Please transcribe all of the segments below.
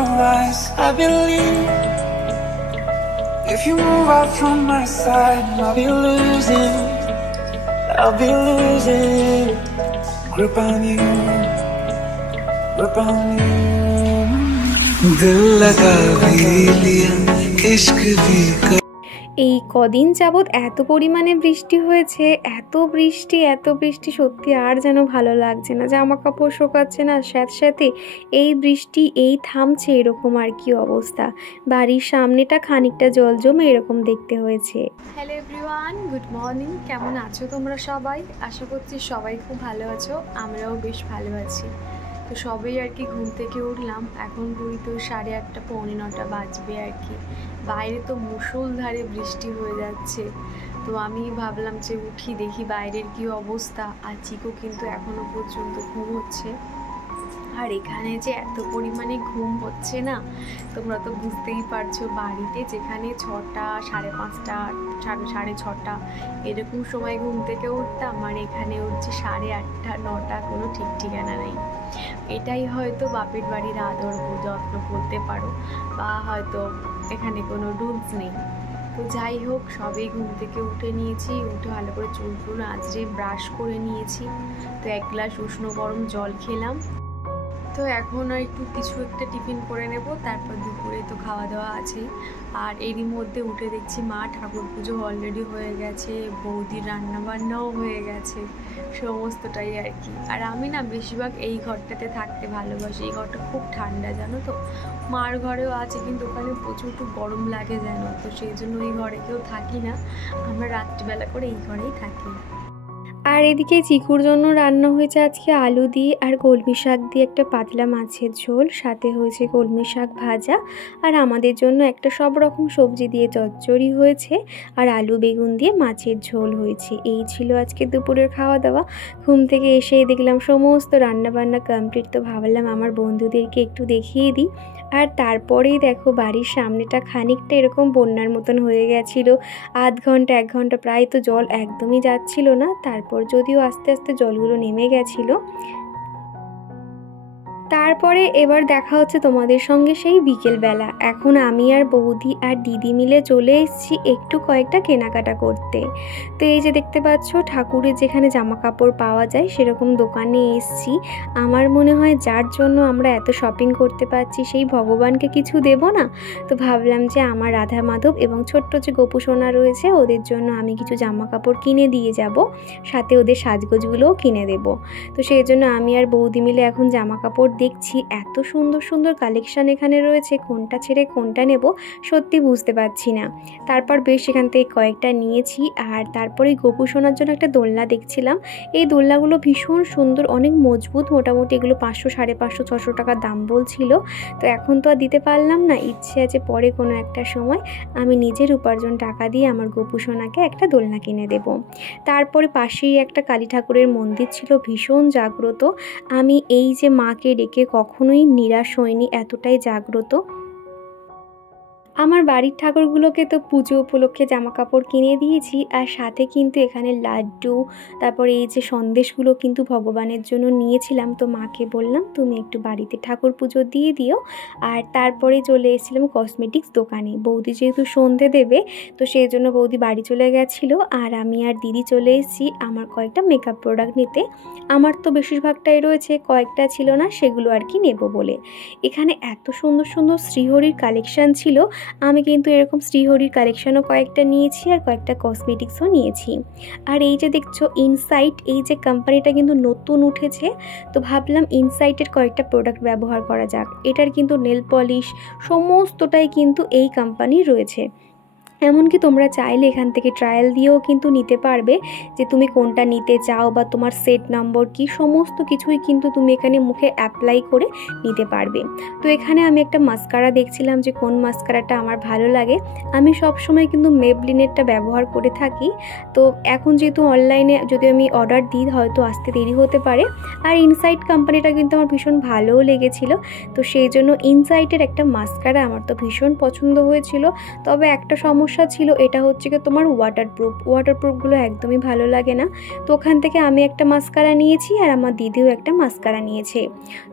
your eyes, I believe if you move out from my side, I'll be losing grip on you, grip on you. दिल लगा भी लिया, इश्क भी कर। এই কদিন যাবৎ এত পরিমাণে বৃষ্টি হয়েছে, এত বৃষ্টি সত্যি আর যেন ভালো লাগছে না, জামা কাপড় শোকাচ্ছে না, সাথে এই বৃষ্টি এই থামছে এরকম আর কি অবস্থা। বাড়ির সামনেটা খানিকটা জল জমে এরকম দেখতে হয়েছে। Hello everyone, good morning. কেমন আছো তোমরা সবাই? আশা করছি সবাই খুব ভালো আছো, আমরাও বেশ ভালো আছি। তো সবাই আর কি ঘুম থেকে উঠলাম, এখন ঘড়ি তো 8:30 পৌনে 9টা বাজবে আর কি। বাইরে তো মুষলধারে বৃষ্টি হয়ে যাচ্ছে, তো আমি ভাবলাম যে উঠি দেখি বাইরের কি অবস্থা। আর চিকু কিন্তু এখনও পর্যন্ত ঘুমোচ্ছে। আর এখানে যে এত পরিমাণে ঘুম হচ্ছে না, তোমরা তো বুঝতেই পারছো। বাড়িতে যেখানে 6টা, 5:30, 6:30 এরকম সময় ঘুম থেকে উঠতাম, আর এখানে উঠছি 8:30, 9টা, কোনো ঠিক ঠিকানা নেই। এটাই হয়তো বাপের বাড়ির আদর যত্ন বলতে পারো, বা হয়তো এখানে কোনো রুলস নেই। তো যাই হোক, সবেই ঘুম থেকে উঠে নিয়েছি, উঠে ভালো করে চুল আঁচড়ে ব্রাশ করে নিয়েছি। তো 1 গ্লাস উষ্ণ গরম জল খেলাম। তো এখন আর একটু কিছু একটা টিফিন করে নেব, তারপর দুপুরে তো খাওয়া দাওয়া আছেই। আর এরই মধ্যে উঠে দেখছি মা ঠাকুর পুজো অলরেডি হয়ে গেছে, বৌদির রান্নাবান্নাও হয়ে গেছে, সমস্তটাই আর কি। আর আমি না বেশিরভাগ এই ঘরটাতে থাকতে ভালোবাসি, এই ঘরটা খুব ঠান্ডা জানো তো। মার ঘরেও আছে কিন্তু ওখানে প্রচুর একটু গরম লাগে জানো, তো সেই জন্য এই ঘরে কেউ থাকি না, আমরা রাত্রিবেলা করে এই ঘরেই থাকি। আর এদিকে চিকুর জন্য রান্না হয়েছে আজকে আলু দিয়ে আর কলমি শাক দিয়ে একটা পাতলা মাছের ঝোল, সাথে হয়েছে কলমি শাক ভাজা, আর আমাদের জন্য একটা সব রকম সবজি দিয়ে চচ্চড়ি হয়েছে, আর আলু বেগুন দিয়ে মাছের ঝোল হয়েছে। এই ছিল আজকে দুপুরের খাওয়া দাওয়া। ঘুম থেকে এসেই দেখলাম সমস্ত রান্নাবান্না কমপ্লিট, তো ভাবলাম আমার বন্ধুদেরকে একটু দেখিয়ে দিই। আর তারপরেই দেখো বাড়ির সামনেটা খানিকটা এরকম বন্যার মতন হয়ে গেছিলো, আধ ঘন্টা 1 ঘন্টা প্রায় তো জল একদমই যাচ্ছিল না, তারপর যদিও আস্তে আস্তে জলগুলো নেমে গেছিলো। তারপরে এবার দেখা হচ্ছে তোমাদের সঙ্গে সেই বিকেলবেলা। এখন আমি আর বৌদি আর দিদি মিলে চলে এসেছি একটু কয়েকটা কেনাকাটা করতে। তো এই যে দেখতে পাচ্ছ ঠাকুরের যেখানে জামা কাপড় পাওয়া যায় সেরকম দোকানে এসেছি। আমার মনে হয় যার জন্য আমরা এত শপিং করতে পারছি সেই ভগবানকে কিছু দেব না, তো ভাবলাম যে আমার রাধা মাধব এবং ছোট্ট যে গোপু সোনা রয়েছে ওদের জন্য আমি কিছু জামা কাপড় কিনে দিয়ে যাব, সাথে ওদের সাজগোজগুলোও কিনে দেব। তো সেই জন্য আমি আর বৌদি মিলে এখন জামা কাপড় দেখছি। এত সুন্দর সুন্দর কালেকশন এখানে রয়েছে, কোনটা ছেড়ে কোনটা নেব সত্যি বুঝতে পারছি না। তারপর বেশ এখান থেকে কয়েকটা নিয়েছি। আর তারপরে গোপু সোনার জন্য একটা দোলনা দেখছিলাম। এই দোলনাগুলো ভীষণ সুন্দর, অনেক মজবুত, মোটামুটি এগুলো 500, 550, 600 টাকা দাম বলছিল। তো এখন তো আর দিতে পারলাম না, ইচ্ছে আছে পরে কোনো একটা সময় আমি নিজের উপার্জন টাকা দিয়ে আমার গোপু সোনাকে একটা দোলনা কিনে দেব। তারপরে পাশেই একটা কালী ঠাকুরের মন্দির ছিল, ভীষণ জাগ্রত। আমি এই যে মাকে ডেকে কখনোই নিরাশ হইনি, এতটাই জাগ্রত। আমার বাড়ির ঠাকুরগুলোকে তো পুজো উপলক্ষে জামা কাপড় কিনে দিয়েছি, আর সাথে কিন্তু এখানে লাড্ডু, তারপরে এই যে সন্দেশগুলো কিন্তু ভগবানের জন্য নিয়েছিলাম। তো মাকে বললাম তুমি একটু বাড়িতে ঠাকুর পুজো দিয়ে দিও। আর তারপরে চলে এসেছিলাম কসমেটিক্স দোকানে। বৌদি যেহেতু সন্ধে দেবে, তো সেই জন্য বৌদি বাড়ি চলে গেছিলো, আর আমি আর দিদি চলে এসেছি আমার কয়েকটা মেকআপ প্রোডাক্ট নিতে। আমার তো বেশিরভাগটাই রয়েছে, কয়েকটা ছিল না, সেগুলো আর কি নেব বলে। এখানে এত সুন্দর সুন্দর শ্রীহরির কালেকশান ছিল, আমি কিন্তু এরকম শ্রীহরির কালেকশানও কয়েকটা নিয়েছি, আর কয়েকটা কসমেটিক্সও নিয়েছি। আর এই যে দেখছো ইনসাইট, এই যে কোম্পানিটা কিন্তু নতুন উঠেছে, তো ভাবলাম ইনসাইটের কয়েকটা প্রোডাক্ট ব্যবহার করা যাক। এটার কিন্তু নেল পলিশ সমস্তটাই কিন্তু এই কোম্পানির রয়েছে। এমনকি তোমরা চাইলে এখান থেকে ট্রায়াল দিয়েও কিন্তু নিতে পারবে, যে তুমি কোনটা নিতে চাও বা তোমার সেট নম্বর কি, সমস্ত কিছুই কিন্তু তুমি এখানে মুখে অ্যাপ্লাই করে নিতে পারবে। তো এখানে আমি একটা মাস্কারা দেখছিলাম যে কোন মাস্কারাটা আমার ভালো লাগে। আমি সব সময় কিন্তু মেবলিনেরটা ব্যবহার করে থাকি। তো এখন যেহেতু অনলাইনে যদি আমি অর্ডার দিই হয়তো আসতে দেরি হতে পারে। আর ইনসাইট কোম্পানিটা কিন্তু আমার ভীষণ ভালোও লেগেছিল, তো সেই জন্য ইনসাইটের একটা মাস্কারা আমার তো ভীষণ পছন্দ হয়েছিল। তবে একটা সমস্যা সমস্যা ছিল এটা হচ্ছে কি তোমার ওয়াটারপ্রুফগুলো একদমই ভালো লাগে না। তো ওখান থেকে আমি একটা মাস্কারা নিয়েছি আর আমার দিদিও একটা মাস্কারা নিয়েছে।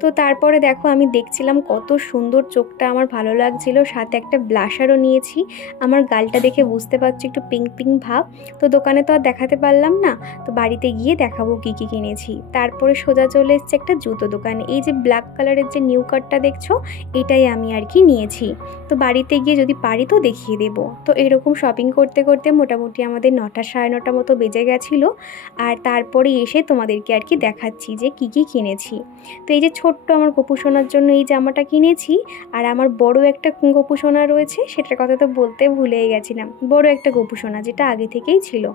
তো তারপরে দেখো আমি দেখছিলাম কত সুন্দর, চোখটা আমার ভালো লাগছিল, সাথে একটা ব্লাশারও নিয়েছি। আমার গালটা দেখে বুঝতে পারছি একটু পিঙ্ক পিঙ্ক ভাব। তো দোকানে তো আর দেখাতে পারলাম না, তো বাড়িতে গিয়ে দেখাবো কী কী কিনেছি। তারপরে সোজা চলে এসছে একটা জুতো দোকানে। এই যে ব্ল্যাক কালারের যে নিউ কাটটা দেখছো এটাই আমি আর কি নিয়েছি। তো বাড়িতে গিয়ে যদি পারি তো দেখিয়ে দেবো। তো এরকম শপিং করতে করতে মোটামুটি আমাদের 9টা সাড়ে 9টা মতো বেজে গেছিলো। আর তারপরে এসে তোমাদেরকে আর কি দেখাচ্ছি যে কী কী কিনেছি। তো এই যে ছোট্ট আমার গোপুসোনার জন্য এই জামাটা কিনেছি। আর আমার বড় একটা গোপুসোনা রয়েছে, সেটার কথা তো বলতে ভুলেই গেছিলাম। বড় একটা গোপুসোনা যেটা আগে থেকেই ছিল,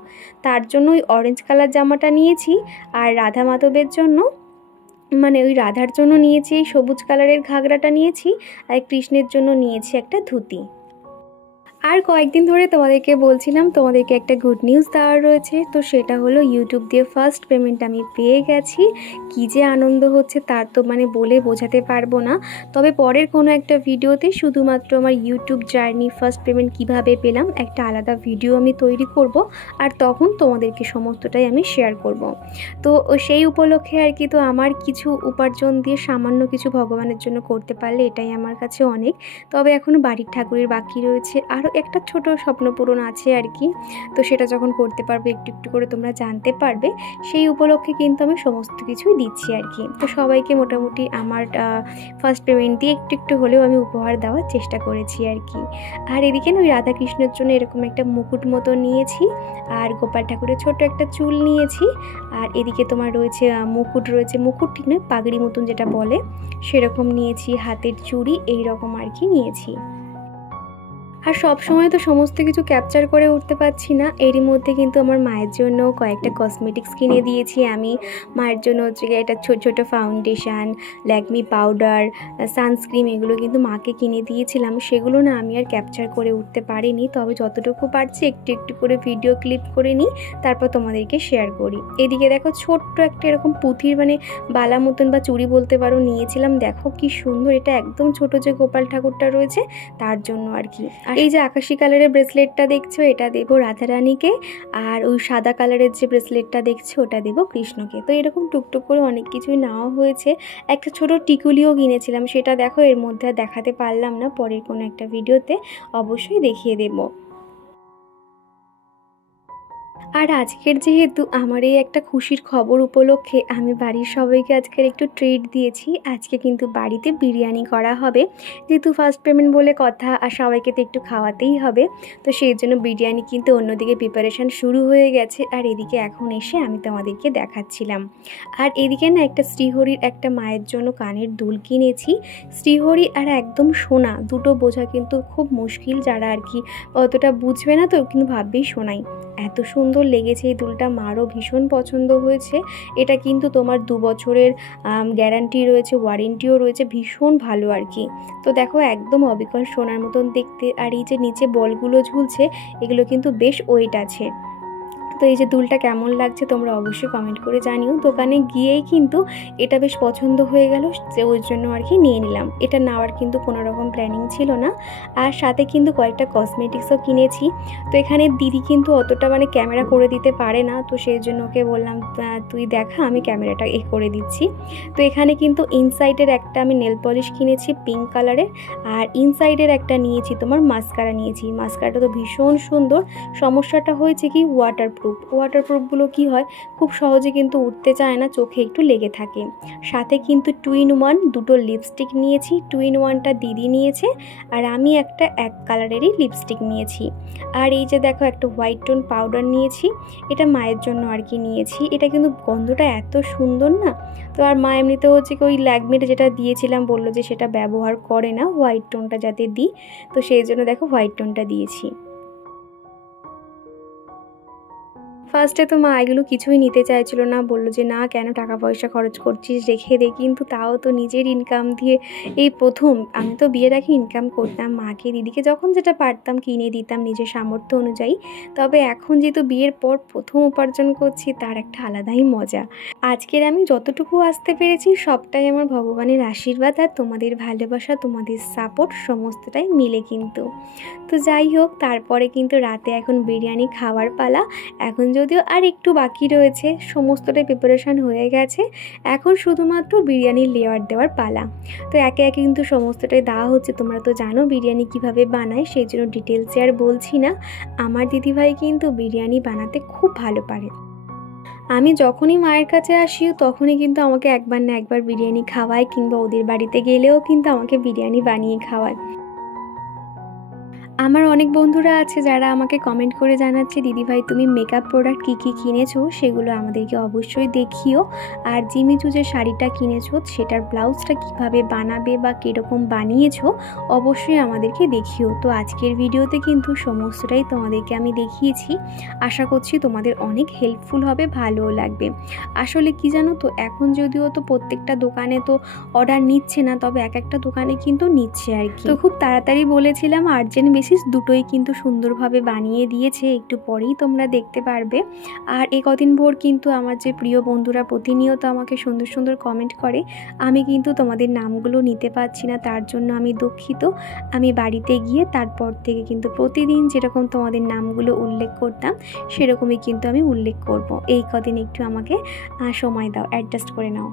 তার জন্য ওই অরেঞ্জ কালার জামাটা নিয়েছি। আর রাধা মাধবের জন্য, মানে ওই রাধার জন্য নিয়েছি এই সবুজ কালারের ঘাগরাটা নিয়েছি। আর কৃষ্ণের জন্য নিয়েছি একটা ধুতি। আর কয়েকদিন ধরে তোমাদেরকে বলছিলাম তোমাদেরকে একটা গুড নিউজ দেওয়ার রয়েছে। তো সেটা হলো ইউটিউব দিয়ে ফার্স্ট পেমেন্ট আমি পেয়ে গেছি। কী যে আনন্দ হচ্ছে তার তো মানে বলে বোঝাতে পারবো না। তবে পরের কোনো একটা ভিডিওতে শুধুমাত্র আমার ইউটিউব জার্নি ফার্স্ট পেমেন্ট কিভাবে পেলাম একটা আলাদা ভিডিও আমি তৈরি করব। আর তখন তোমাদেরকে সমস্তটাই আমি শেয়ার করব। তো সেই উপলক্ষে আর কি, তো আমার কিছু উপার্জন দিয়ে সামান্য কিছু ভগবানের জন্য করতে পারলে এটাই আমার কাছে অনেক। তবে এখনও বাড়ির ঠাকুরের বাকি রয়েছে, আরও একটা ছোট স্বপ্ন পূরণ আছে আর কি। তো সেটা যখন করতে পারবে একটু একটু করে তোমরা জানতে পারবে। সেই উপলক্ষে কিন্তু আমি সমস্ত কিছুই দিচ্ছি আর কি। তো সবাইকে মোটামুটি আমার ফার্স্ট পেমেন্ট দিয়ে একটু একটু হলেও আমি উপহার দেওয়ার চেষ্টা করেছি আর কি। আর এদিকে না ওই রাধাকৃষ্ণের জন্য এরকম একটা মুকুট মতো নিয়েছি। আর গোপাল ঠাকুরের ছোট একটা চুল নিয়েছি। আর এদিকে তোমার রয়েছে মুকুট রয়েছে, মুকুট ঠিক নয় পাগড়ি মতন যেটা বলে সেরকম নিয়েছি, হাতের চুড়ি এই রকম আর কি নিয়েছি। আর সব সময় তো সমস্ত কিছু ক্যাপচার করে উঠতে পারছি না। এরই মধ্যে কিন্তু আমার মায়ের জন্য কয়েকটা কসমেটিক্স কিনে দিয়েছি আমি। মায়ের জন্য হচ্ছে গিয়ে একটা ছোটো ছোটো ফাউন্ডেশান, ল্যাকমি পাউডার, সানস্ক্রিন, এগুলো কিন্তু মাকে কিনে দিয়েছিলাম। সেগুলো না আমি আর ক্যাপচার করে উঠতে পারিনি, তবে যতটুকু পারছি একটু একটু করে ভিডিও ক্লিপ করে নিই, তারপর তোমাদেরকে শেয়ার করি। এদিকে দেখো ছোট্ট একটা এরকম পুঁথির মানে বালা মতন বা চুড়ি বলতে পারো নিয়েছিলাম। দেখো কি সুন্দর, এটা একদম ছোট যে গোপাল ঠাকুরটা রয়েছে তার জন্য আর কি। এই যে আকাশি কালারের ব্রেসলেটটা দেখছো এটা দেবো রাধারানীকে। আর ওই সাদা কালারের যে ব্রেসলেটটা দেখছো ওটা দেবো কৃষ্ণকে। তো এরকম টুকটুক করে অনেক কিছুই নেওয়া হয়েছে। একটা ছোট টিকুলিও কিনেছিলাম, সেটা দেখো এর মধ্যে আর দেখাতে পারলাম না, পরের কোনো একটা ভিডিওতে অবশ্যই দেখিয়ে দেবো। আর আজকের যেহেতু আমার এই একটা খুশির খবর উপলক্ষে আমি বাড়ির সবাইকে আজকের একটু ট্রিট দিয়েছি। আজকে কিন্তু বাড়িতে বিরিয়ানি করা হবে, যেহেতু ফার্স্ট পেমেন্ট বলে কথা আর সবাইকে তো একটু খাওয়াতেই হবে। তো সেই জন্য বিরিয়ানি কিন্তু অন্যদিকে প্রিপারেশান শুরু হয়ে গেছে। আর এদিকে এখন এসে আমি তোমাদেরকে দেখাচ্ছিলাম। আর এদিকে না একটা শ্রীহরির একটা মায়ের জন্য কানের দুল কিনেছি। শ্রীহরি আর একদম সোনা দুটো বোঝা কিন্তু খুব মুশকিল, যারা আর কি অতটা বুঝবে না তো কিন্তু ভাববেই সোনাই। এত সুন্দর লেগেছে এই দুলটা, মারও ভীষণ পছন্দ হয়েছে। এটা কিন্তু তোমার 2 বছরের গ্যারান্টি রয়েছে, ওয়ারেন্টিও রয়েছে, ভীষণ ভালো আর কি। তো দেখো একদম অবিকল সোনার মতন দেখতে। আর এই যে নিচে বলগুলো ঝুলছে এগুলো কিন্তু বেশ ওয়েট আছে। তো এই যে দুলটা কেমন লাগছে তোমরা অবশ্যই কমেন্ট করে জানিও। দোকানে গিয়েই কিন্তু এটা বেশ পছন্দ হয়ে গেল, যে ওই জন্য আর কি নিয়ে নিলাম। এটা নেওয়ার কিন্তু কোনো রকম প্ল্যানিং ছিল না। আর সাথে কিন্তু কয়েকটা কসমেটিক্সও কিনেছি। তো এখানে দিদি কিন্তু অতটা মানে ক্যামেরা করে দিতে পারে না, তো সেই জন্য ওকে বললাম তুই দেখা, আমি ক্যামেরাটা করে দিচ্ছি। তো এখানে কিন্তু ইনসাইডের একটা আমি নেল পলিশ কিনেছি পিঙ্ক কালারের। আর ইনসাইডের একটা নিয়েছি তোমার মাস্কারা নিয়েছি। মাস্কারাটা তো ভীষণ সুন্দর। সমস্যাটা হয়েছে কি ওয়াটারপ্রুফগুলো কি হয় খুব সহজে কিন্তু উঠতে চায় না, চোখে একটু লেগে থাকে। সাথে কিন্তু 2 in 1 দুটো লিপস্টিক নিয়েছি। 2 in 1টা দিদি নিয়েছে আর আমি একটা এক কালারেরই লিপস্টিক নিয়েছি। আর এই যে দেখো একটা হোয়াইট টোন পাউডার নিয়েছি, এটা মায়ের জন্য আর কি নিয়েছি। এটা কিন্তু গন্ধটা এত সুন্দর না। তো আর মা এমনিতে হচ্ছে কি ওই ল্যাকমিটা যেটা দিয়েছিলাম বললো যে সেটা ব্যবহার করে না, হোয়াইট টোনটা যাতে দিই, তো সেই জন্য দেখো হোয়াইট টোনটা দিয়েছি। ফার্স্টে তো মা এগুলো কিছুই নিতে চাইছিল না, বললো যে না কেন টাকা পয়সা খরচ করছিস, রেখে দে। কিন্তু তাও তো নিজের ইনকাম দিয়ে এই প্রথম, আমি তো বিয়ের আগে ইনকাম করতাম, মাকে দিদিকে যখন যেটা পারতাম কিনে দিতাম নিজের সামর্থ্য অনুযায়ী। তবে এখন যেহেতু বিয়ের পর প্রথম উপার্জন করছি, তার একটা আলাদাই মজা। আজকের আমি যতটুকু আসতে পেরেছি সবটাই আমার ভগবানের আশীর্বাদ আর তোমাদের ভালোবাসা, তোমাদের সাপোর্ট সমস্তটাই মিলে কিন্তু। তো যাই হোক, তারপরে কিন্তু রাতে এখন বিরিয়ানি খাওয়ার পালা। এখন যদিও আর একটু বাকি রয়েছে, সমস্তটাই প্রিপারেশান হয়ে গেছে, এখন শুধুমাত্র বিরিয়ানির লেয়ার দেওয়ার পালা। তো একে একে কিন্তু সমস্তটাই দেওয়া হচ্ছে। তোমরা তো জানো বিরিয়ানি কিভাবে বানায়, সেই জন্য ডিটেলসে আর বলছি না। আমার দিদিভাই কিন্তু বিরিয়ানি বানাতে খুব ভালো পারে। আমি যখনই মায়ের কাছে আসি তখনই কিন্তু আমাকে একবার না একবার বিরিয়ানি খাওয়ায়, কিংবা ওদের বাড়িতে গেলেও কিন্তু আমাকে বিরিয়ানি বানিয়ে খাওয়ায়। আমার অনেক বন্ধুরা আছে যারা আমাকে কমেন্ট করে জানাচ্ছে দিদিভাই তুমি মেকআপ প্রোডাক্ট কী কী কিনেছো সেগুলো আমাদেরকে অবশ্যই দেখিও। আর জিমিচু যে শাড়িটা কিনেছো সেটার ব্লাউজটা কিভাবে বানাবে বা কীরকম বানিয়েছো অবশ্যই আমাদেরকে দেখিও। তো আজকের ভিডিওতে কিন্তু সমস্তটাই তোমাদেরকে আমি দেখিয়েছি। আশা করছি তোমাদের অনেক হেল্পফুল হবে, ভালোও লাগবে। আসলে কি জানো তো, এখন যদিও তো প্রত্যেকটা দোকানে তো অর্ডার নিচ্ছে না, তবে এক একটা দোকানে কিন্তু নিচ্ছে আর কি। তো খুব তাড়াতাড়ি বলেছিলাম, আর্জেন্ট বেসিস দুটোই কিন্তু সুন্দরভাবে বানিয়ে দিয়েছে, একটু পরেই তোমরা দেখতে পারবে। আর এই কদিন ভোর কিন্তু আমার যে প্রিয় বন্ধুরা প্রতিনিয়ত আমাকে সুন্দর সুন্দর কমেন্ট করে, আমি কিন্তু তোমাদের নামগুলো নিতে পারছি না, তার জন্য আমি দুঃখিত। আমি বাড়িতে গিয়ে তারপর থেকে কিন্তু প্রতিদিন যেরকম তোমাদের নামগুলো উল্লেখ করতাম সেরকমই কিন্তু আমি উল্লেখ করব। এই কদিন একটু আমাকে সময় দাও, অ্যাডজাস্ট করে নাও।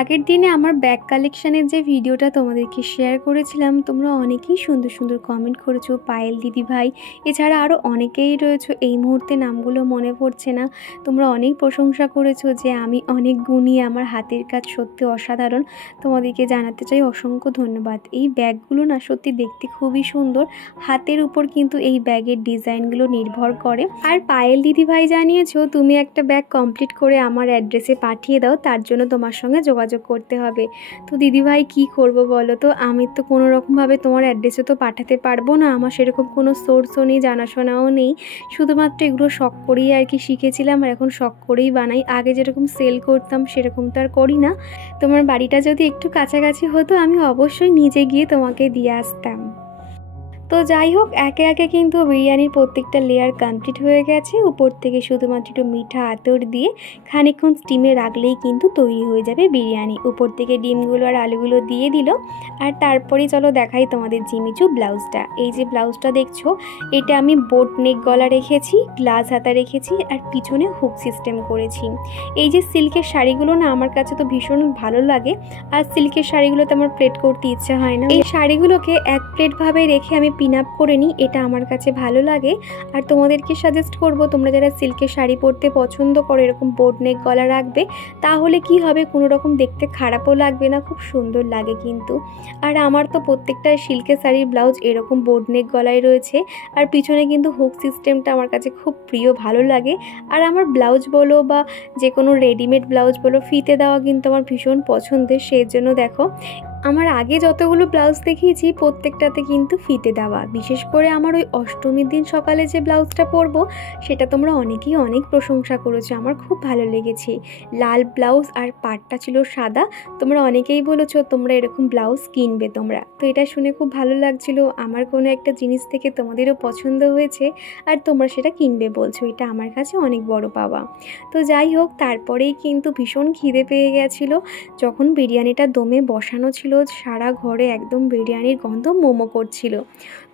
আগের দিনে আমার ব্যাগ কালেকশানের যে ভিডিওটা তোমাদেরকে শেয়ার করেছিলাম, তোমরা অনেকেই সুন্দর সুন্দর কমেন্ট করেছো। পায়েল দিদিভাই, এছাড়া আরও অনেকেই রয়েছো, এই মুহূর্তে নামগুলো মনে পড়ছে না। তোমরা অনেক প্রশংসা করেছো যে আমি অনেক গুণী, আমার হাতের কাজ সত্যি অসাধারণ। তোমাদেরকে জানাতে চাই অসংখ্য ধন্যবাদ। এই ব্যাগগুলো না সত্যি দেখতে খুবই সুন্দর, হাতের উপর কিন্তু এই ব্যাগের ডিজাইনগুলো নির্ভর করে। আর পায়েল দিদিভাই জানিয়েছো তুমি একটা ব্যাগ কমপ্লিট করে আমার অ্যাড্রেসে পাঠিয়ে দাও, তার জন্য তোমার সঙ্গে যোগাযোগ করতে হবে। তো দিদিভাই কি করব বলো তো, আমি তো কোনো রকমভাবে তোমার অ্যাড্রেসে তো পাঠাতে পারবো না, আমার সেরকম কোনো সোর্সও নেই, জানাশোনাও নেই। শুধুমাত্র এগুলো শখ করেই আর কি শিখেছিলাম, আর এখন শখ করেই বানাই। আগে যেরকম সেল করতাম সেরকম তো আর করি না। তোমার বাড়িটা যদি একটু কাছাকাছি হতো আমি অবশ্যই নিজে গিয়ে তোমাকে দিয়ে আসতাম। তো যাই হোক, একে একে কিন্তু বিরিয়ানির প্রত্যেকটা লেয়ার কমপ্লিট হয়ে গেছে। উপর থেকে শুধুমাত্র একটু মিঠা আতর দিয়ে খানিকক্ষণ স্টিমে রাখলেই কিন্তু তৈরি হয়ে যাবে বিরিয়ানি। উপর থেকে ডিমগুলো আর আলুগুলো দিয়ে দিল। আর তারপরে চলো দেখাই তোমাদের জিমিচু ব্লাউজটা। এই যে ব্লাউজটা দেখছো, এটা আমি বোট নেক গলা রেখেছি, গ্লাস হাতা রেখেছি, আর পিছনে হুক সিস্টেম করেছি। এই যে সিল্কের শাড়িগুলো না আমার কাছে তো ভীষণ ভালো লাগে, আর সিল্কের শাড়িগুলোতে আমার প্লেট করতে ইচ্ছা হয় না। এই শাড়িগুলোকে এক প্লেটভাবে রেখে আমি পিন আপ করে নিই, এটা আমার কাছে ভালো লাগে। আর তোমাদেরকে সাজেস্ট করব, তোমরা যারা সিল্কের শাড়ি পরতে পছন্দ করো এরকম বোট নেক গলা রাখবে, তাহলে কি হবে কোনো রকম দেখতে খারাপও লাগবে না, খুব সুন্দর লাগে কিন্তু। আর আমার তো প্রত্যেকটা সিল্কের শাড়ির ব্লাউজ এরকম বোট নেক গলায় রয়েছে, আর পিছনে কিন্তু হুক সিস্টেমটা আমার কাছে খুব প্রিয়, ভালো লাগে। আর আমার ব্লাউজ বলো বা যে কোনো রেডিমেড ব্লাউজ বলো, ফিতে দেওয়া কিন্তু আমার ভীষণ পছন্দের। সেই জন্য দেখো আমার আগে যতগুলো ব্লাউজ দেখিয়েছি প্রত্যেকটাতে কিন্তু ফিতে দেওয়া। বিশেষ করে আমার ওই অষ্টমীর দিন সকালে যে ব্লাউজটা পরবো সেটা তোমরা অনেকেই অনেক প্রশংসা করেছো, আমার খুব ভালো লেগেছে। লাল ব্লাউজ আর পাড়টা ছিল সাদা। তোমরা অনেকেই বলেছো তোমরা এরকম ব্লাউজ কিনবে তোমরা, তো এটা শুনে খুব ভালো লাগছিল। আমার কোনো একটা জিনিস থেকে তোমাদেরও পছন্দ হয়েছে আর তোমরা সেটা কিনবে বলছো, এটা আমার কাছে অনেক বড় পাওয়া। তো যাই হোক, তারপরেই কিন্তু ভীষণ খিদে পেয়ে গেছিলো। যখন বিরিয়ানিটা দমে বসানো ছিল সারা ঘরে একদম বিরিয়ানির গন্ধ মোমো করছিল।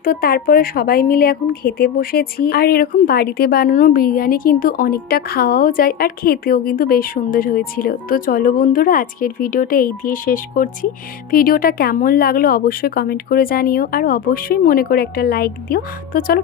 তো তারপরে সবাই মিলে এখন খেতে বসেছি। আর এরকম বাড়িতে বানানো বিরিয়ানি কিন্তু অনেকটা খাওয়াও যায় আর খেতেও কিন্তু বেশ সুন্দর হয়েছিল। তো চলো বন্ধুরা, আজকের ভিডিওটা এই দিয়ে শেষ করছি। ভিডিওটা কেমন লাগলো অবশ্যই কমেন্ট করে জানিও, আর অবশ্যই মনে করে একটা লাইক দিও। তো চলো।